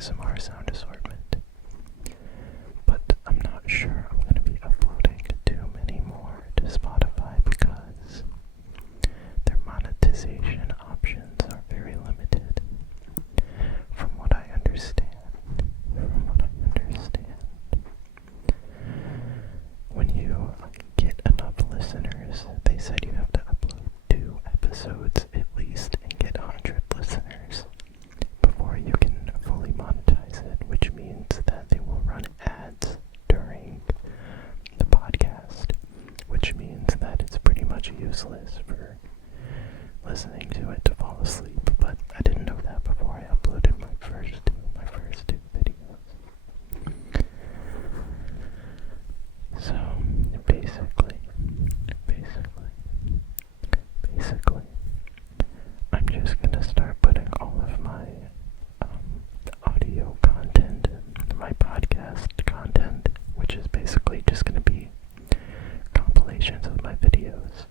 ASMR sound assortment. But I'm not sure I'm going to be uploading too many more to Spotify because their monetization options are very limited. From what I understand, when you get enough listeners, they said you have to upload 2 episodes at least and get 100 listeners before you can fully monetize it, which means that they will run ads during the podcast, which means that it's pretty much useless for listening to it to fall asleep. But I didn't know that before I uploaded my first two videos. So basically, I'm just gonna start putting all of my audio content, my podcast content, which is basically just gonna be compilations of my videos,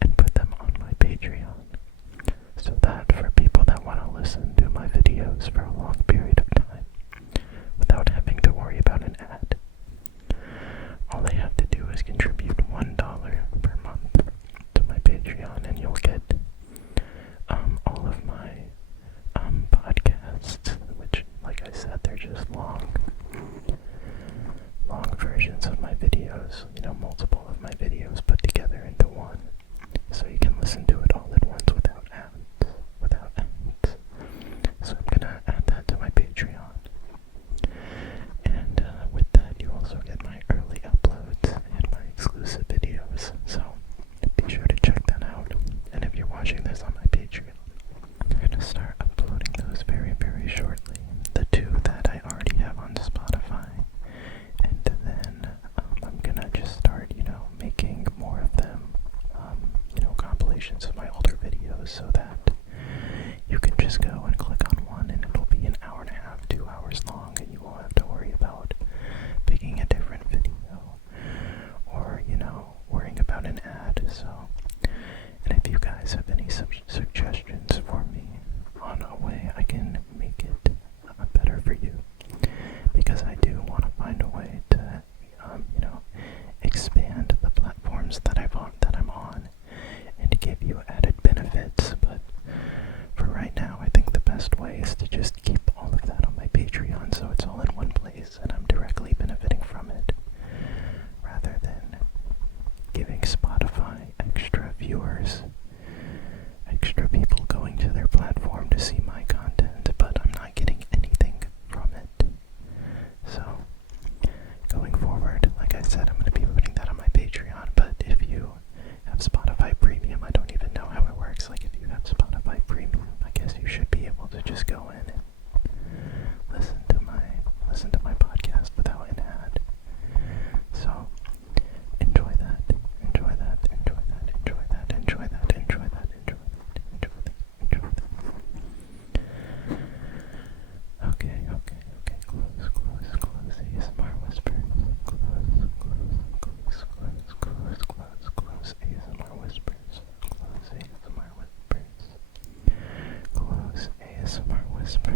and put them on my Patreon, so that for people that want to listen to my videos for a long period of time without having to worry about an ad, all they have to do is contribute $1 per month to my Patreon, and you'll get all of my podcasts, which, like I said, they're just long versions of my videos, multiple of my videos put together into one, so you can listen to it all at once without ads. So I'm gonna add that to my Patreon. And with that, you also get my early uploads and my exclusive videos. So be sure to check that out. And if you're watching this on my Patreon, I'm gonna start uploading those very, very shortly. The 2 that I already have on Spotify. And then I'm gonna just start, making more of them, compilations of my older videos, so that you can just go and click on one and it'll be an hour and a half, 2 hours long, and you won't have to worry about picking a different video or, worrying about an ad. So, and if you guys have any suggestions for me on a way I can make it better for you, because I do want to find a way to, expand the platforms that I'm on, and to give you added benefits. But for right now, I think the best way is to just keep all of that on my Patreon, so it's all in one place and I'm directly benefiting from it, rather than giving Spotify extra viewers, extra people going to their platform to see my content, but I'm not getting anything from it. So going forward, like I said, I'm going to be putting that on my Patreon. But if you have Spotify Premium, I don't even know how it works. Like, if you have Spotify Premium, I guess you should be able to just go in and listen to my podcast without an ad. So enjoy that. Okay. Close. ASMR whispers. Close ASMR whispers. Close ASMR whispers.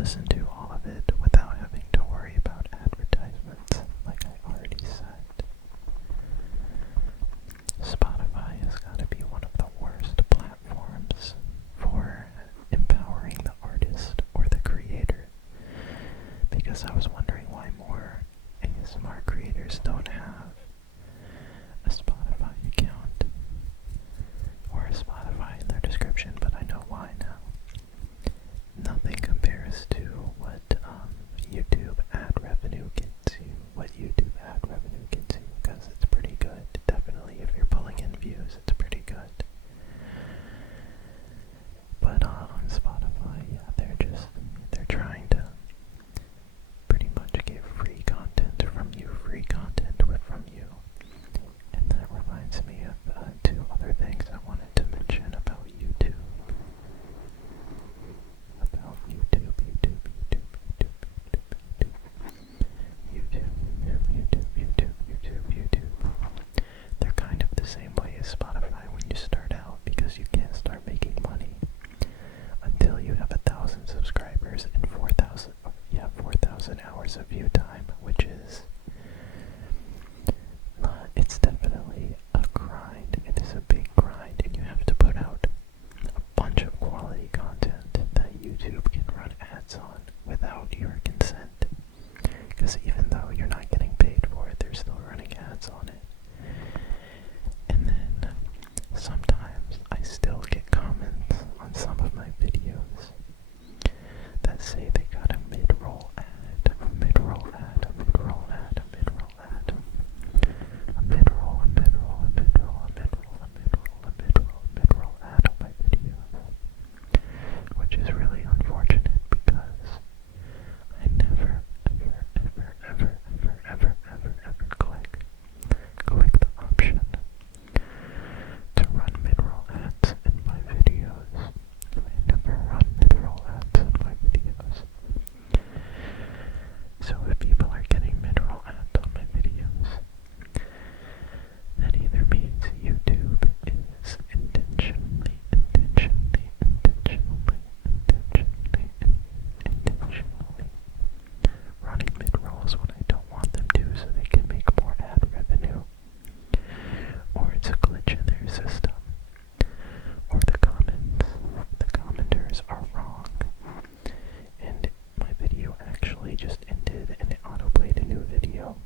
listen to all of it without having to worry about advertisements, like I already said. Spotify has got to be one of the worst platforms for empowering the artist or the creator, because I was wondering why more ASMR creators don't have a Spotify account or a Spotify in their description, but I know why now. Nothing compares to what YouTube ad revenue gets you, because it's pretty good. Definitely, if you're pulling in views, it's pretty good. But on Spotify, yeah, they're trying to pretty much get free content from you, from you. And that reminds me of two other things I wanted to mention about YouTube. YouTube. They're kind of the same way as Spotify when you start out, because you can't start making money until you have 1,000 subscribers and 4,000 hours of view time, which is it's definitely a grind. It is a big grind, and you have to put out a bunch of quality content that YouTube can run ads on without your consent. Because even though you're not getting paid for it, they're still running ads on it. And then sometimes I still get comments on some of my videos that say they got a mid-roll ad, a mid-roll ad, a mid-roll ad, a mid-roll ad, a mid-roll, a mid-roll, a mid-roll, a mid-roll, a mid-roll, a mid-roll, a mid-roll ad on my videos, which is really unfortunate because I never, ever click the option to run mid-roll ads in my videos. I never run mid-roll ads in my videos. So if people are getting mid-roll ads on my videos, that either means YouTube is intentionally running mid-rolls when I don't want them to, so they can make more ad revenue, or it's a glitch in their system, or the commenters are wrong, and my video actually just ended and it auto-played a new video,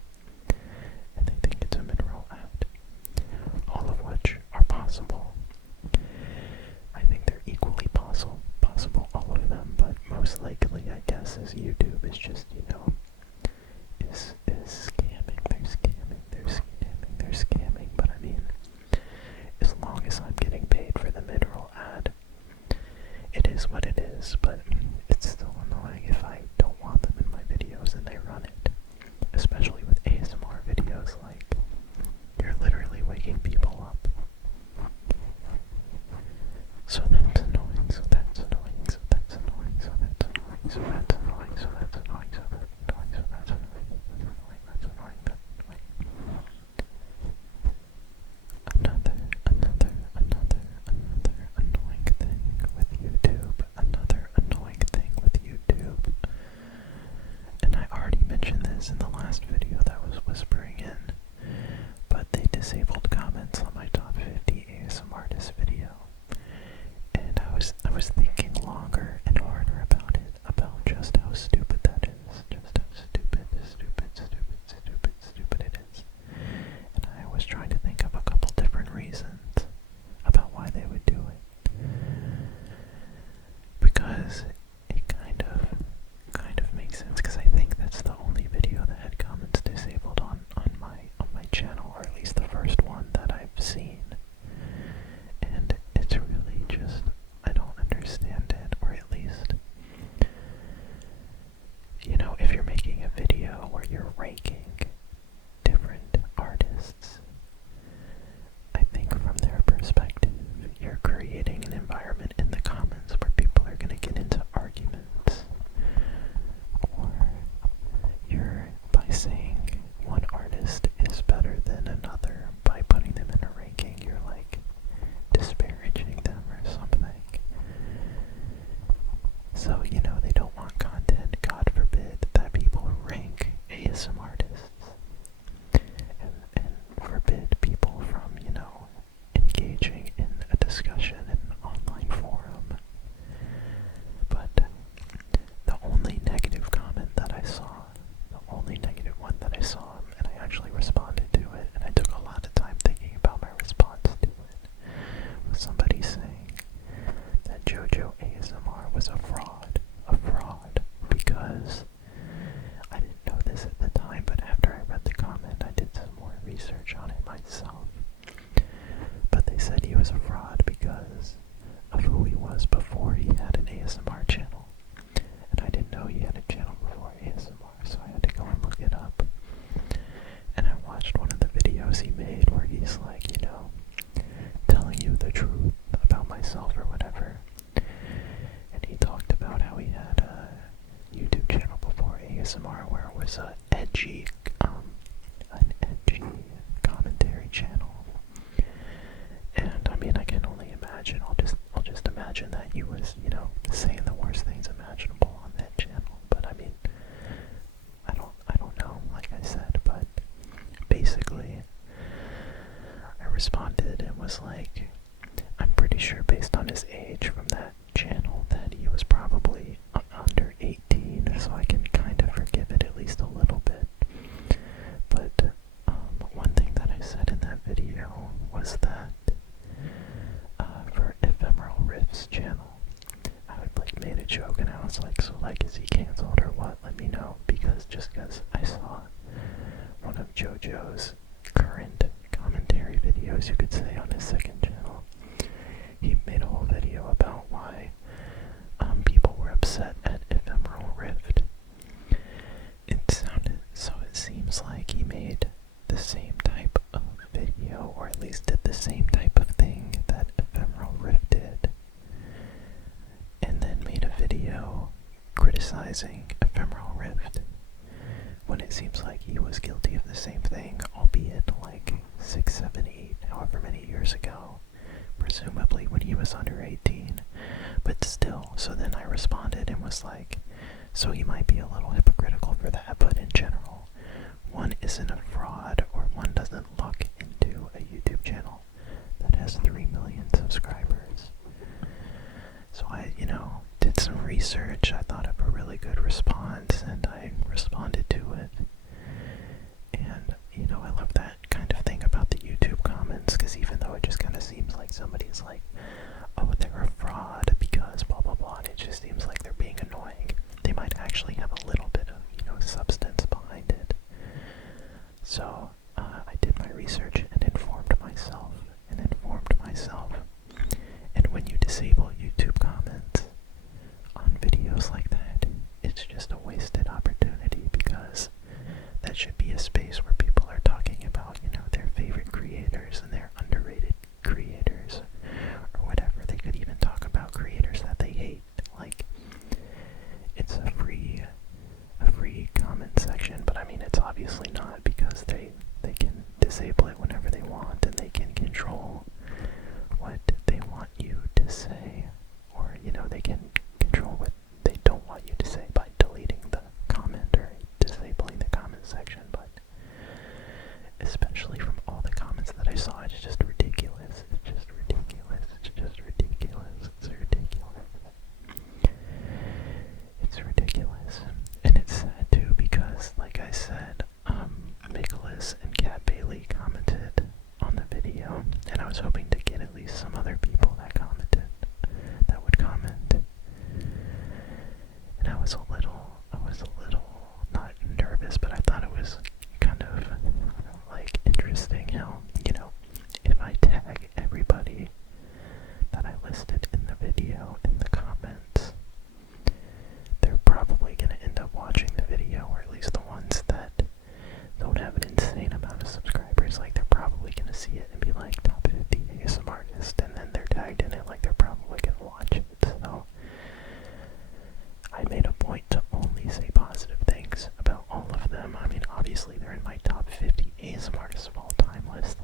and they think it's a mid-roll ad. All of which are possible. I think they're equally possible, all of them, but most likely, I guess, is YouTube is just, is scamming. They're scamming, but I mean, as long as I'm getting paid for the mid-roll ad, it is what it is, but it's still annoying if I don't want them in my videos and they run it. Especially with ASMR videos, like, you're literally waking people up. So that's annoying, so that's annoying, so that's annoying, so that's annoying, so that's annoying, so that's annoying, so that's annoying, so that's annoying, that's annoying, that's annoying. Another annoying thing with YouTube, and I already mentioned this in the last video that was whispering in, was a fraud. A fraud. Because I didn't know this at the time, but after I read the comment, I did some more research on it myself. But they said he was a fraud because of who he was before he had an ASMR channel. And I didn't know he had a channel before ASMR, so I had to go and look it up. And I watched one of the videos he made where he's like, you know, telling you the truth about myself or whatever. And he talked about how he had a YouTube channel before ASMR where it was an edgy commentary channel. And I mean, I can only imagine. I'll just imagine that he was, you know, saying the worst things imaginable on that channel. But I mean, I don't know. Like I said, but basically, I responded and was like, I'm pretty sure based on his age from that channel that he was probably under 18, so I can kind of forgive it at least a little bit. But one thing that I said in that video was that for Ephemeral Riff's channel, I would like made a joke and I was like, so like is he canceled or what? Let me know, because I saw one of Jojo's current commentary videos, you could say, on his second channel. He made a whole video about why people were upset at Ephemeral Rift. It seems like he made the same type of video, or at least did the same type of thing that Ephemeral Rift did, and then made a video criticizing Ephemeral Rift, when it seems like he was guilty of the same thing, albeit like 6, 7, 8, however many years ago, presumably when he was under 18, but still. So then I responded and was like, so he might be a little hypocritical for that, but in general, one isn't a fraud, or one doesn't look into a YouTube channel that has 3 million subscribers. So I, you know, did some research. I thought of a really good response, and I responded to it. And, you know, I love that kind of thing about the YouTube comments, because even though it just kind of seems like somebody's like, oh, they're a fraud because blah blah blah, and it just seems like they're being annoying, they might actually have a little bit of, you know, substance behind it. So I did my research and informed myself. And when you disable YouTube comments on videos like that, it's just a wasted opportunity, because that should be a space where people are talking about, you know, their favorite creators and their underrated creators, or whatever. They could even talk about creators that they hate. Like, it's a free comment section, but I mean, it's obviously not, because they can disable it whenever they want, and they can control what they want you to say, or, you know, they can control what they don't want you to say by deleting the comment or disabling the comment section. But especially from all the comments that I saw, it's just ridiculous. It's ridiculous. And it's sad too, because like I said, Nicholas and Kat Bailey commented on the video, and I was hoping to get at least some other people that would comment. And I was a little not nervous, but I thought it was kind of like interesting how, you know, if I tag everybody that I listed in the video in the comments, they're probably going to end up watching the video, or at least the ones that don't have an insane amount of subscribers. Like, they're probably going to see it and be like, top 50 ASMR artist, and then they're tagged in it, like they're probably going to watch it. So I made a point to only say positive things about all of them. I mean, obviously they're in my top 50 ASMR artists of all time list.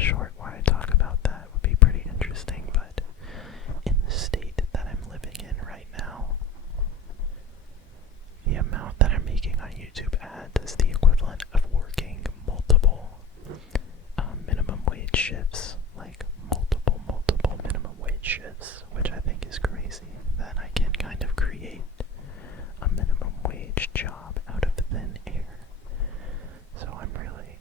short where I talk about that would be pretty interesting, but in the state that I'm living in right now, the amount that I'm making on YouTube ads is the equivalent of working multiple minimum wage shifts, like multiple minimum wage shifts, which I think is crazy that I can kind of create a minimum wage job out of thin air. So I'm really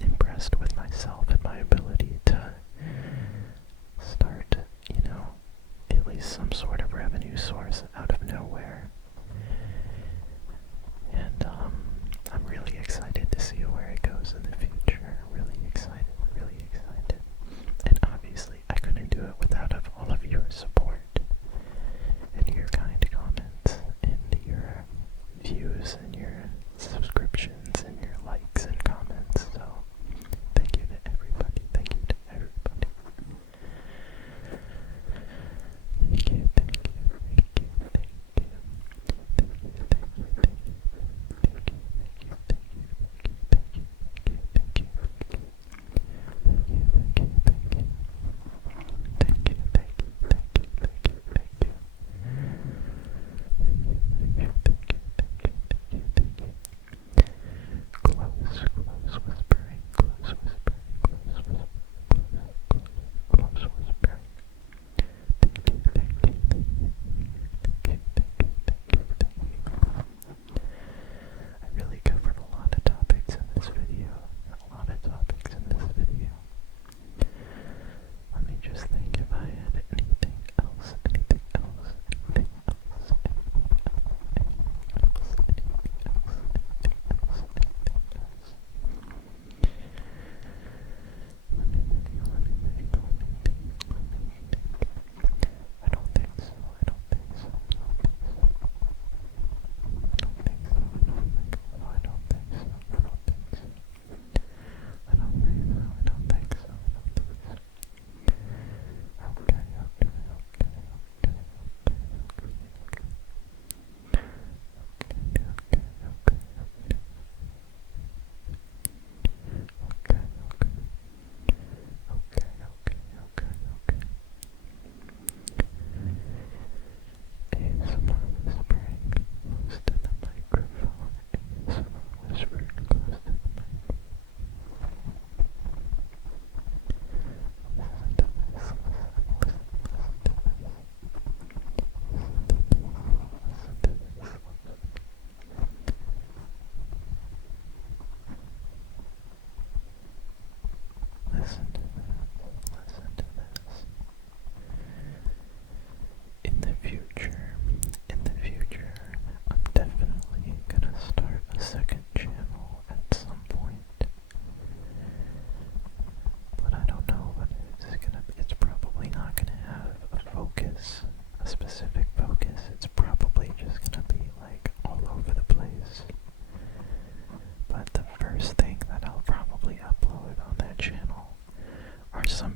impressed with myself and my ability to start, at least some sort of revenue source out of nowhere. And I'm really excited to see where it goes in the future. Really excited. And obviously I couldn't do it without all of your support and your kind comments and your views and your subscriptions and your likes and comments. So thank you to everybody. Thank you to everybody. Thank you. Close whispering. I really covered a lot of topics in this video. Let me just think if I had anything else. I don't think so. Listen to this. In the future, I'm definitely gonna start a second channel at some point. But I don't know what it's probably not gonna have a focus, a specific focus. It's probably just gonna be like all over the place. But the first thing that I'll probably upload on that channel are some